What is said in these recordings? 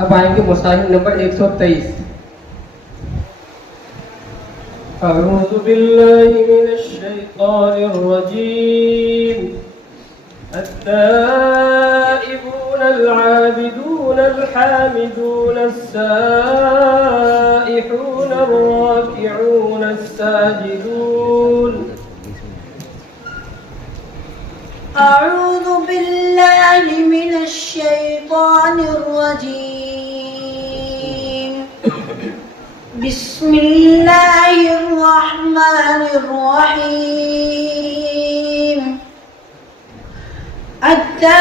अब आएंगे मुसाहिब नंबर 123। अऊज़ु बिल्लाहि मिनश शैतानिर रजीम। التائبون العابدون الحامدون السائحون الراكعون الساجدون. أعوذ بالله من الشيطان الرجيم. بسم الله الرحمن الرحيم. التائبون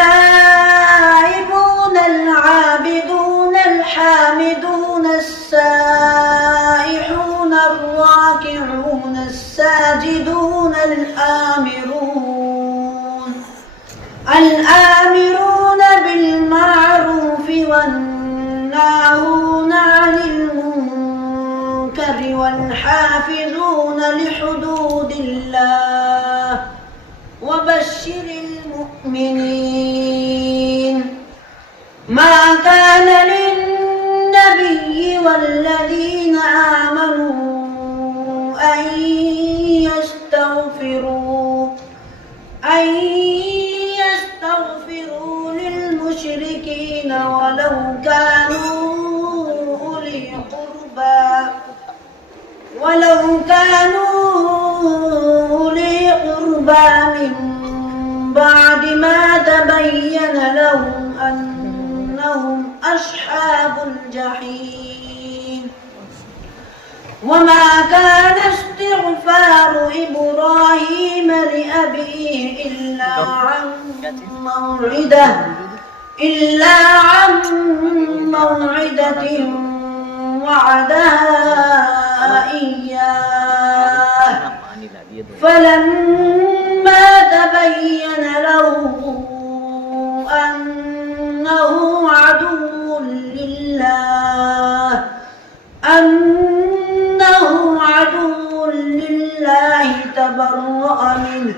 العابدون الحامدون السائحون الراكعون الساجدون الآمرون بالمعروف والناهون عن المنكر والحافظون لحدود الله وبشر المؤمنين. ما كان للنبي والذين آمنوا أن يستغفروا للمشركين ولو كانوا أولي قربى من بعد ما تبين لهم أنهم أصحاب الجحيم. وما كان استغفار إبراهيم لأبيه إلا عن موعدة وعدها إياه فلما تبين له أنه عدو لله تبرأ منه.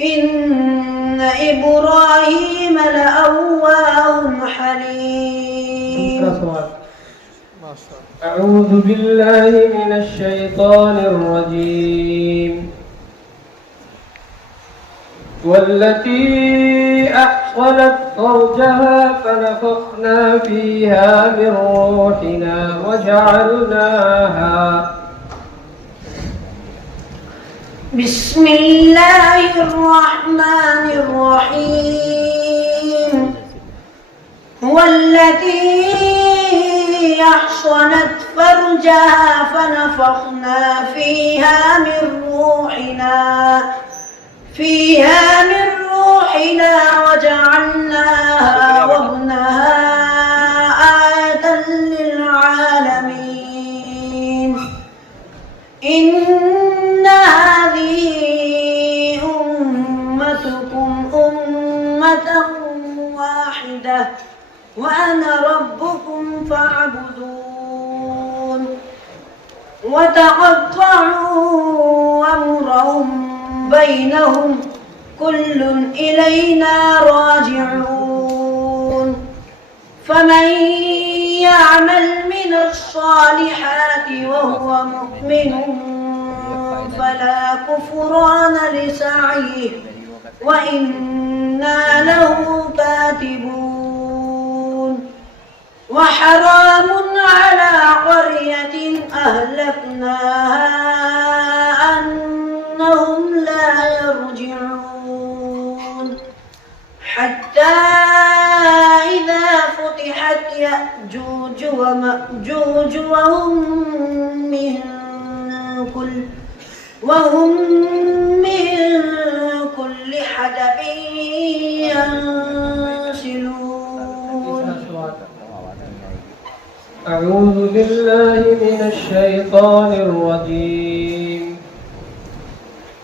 إن إبراهيم لأواه حليم. أعوذ بالله من الشيطان الرجيم. والتي أحصنت فرجها فنفخنا فيها من روحنا وجعلناها. بسم الله الرحمن الرحيم. هو الذي أحصنت فرجها فنفخنا فيها من روحنا وجعلناها وابنها آية للعالمين. إن هذه أمتكم أمة واحدة وأنا ربكم فاعبدون. وتقطعوا أمرهم بينهم كل إلينا راجعون. فمن يعمل من الصالحات وهو مؤمن فلا كفران لسعيه وإنا له كاتبون. وحرام على قرية أهلكناها أنهم لا يرجعون. حتى إذا فتحت يأجوج ومأجوج وهم من كل حدب ينسلون. أعوذ بالله من الشيطان الرجيم.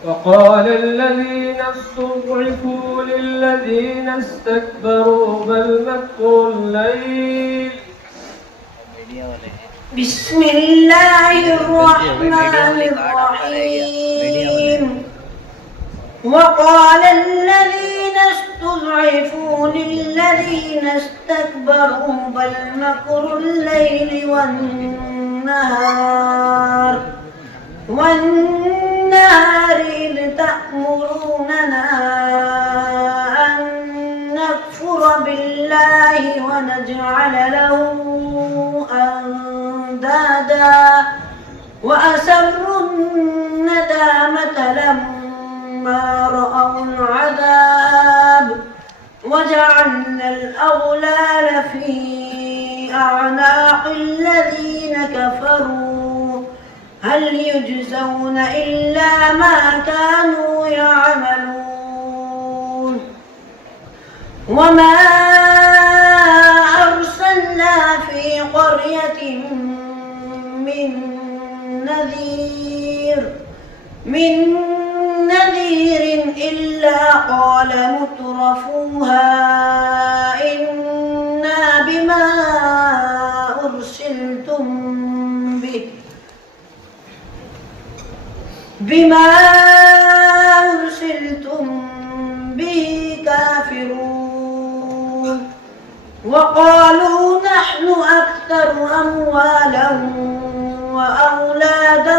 وقال الذين استضعفوا للذين استكبروا بل مكر الليل. بسم الله الرحمن الرحيم. وقال الذين استضعفوا للذين استكبروا بل مكر الليل والنهار إذ تأمروننا أن نكفر بالله ونجعل له أندادا وأسروا الندامة لما رأوا العذاب وجعلنا الأغلال في أعناق الذين كفروا هل يجزون إلا ما كانوا يعملون وما أرسلنا في قرية من نذير إلا قال مترفوها إنا بما أرسلتم به كافرون وقالوا نحن أكثر أموالا وأولادا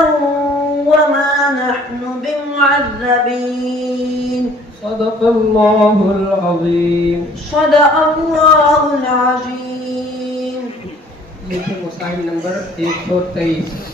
وما نحن بمعذبين صدق الله العظيم. صدق الله العظيم. ये थे मुसाहिब नंबर 123।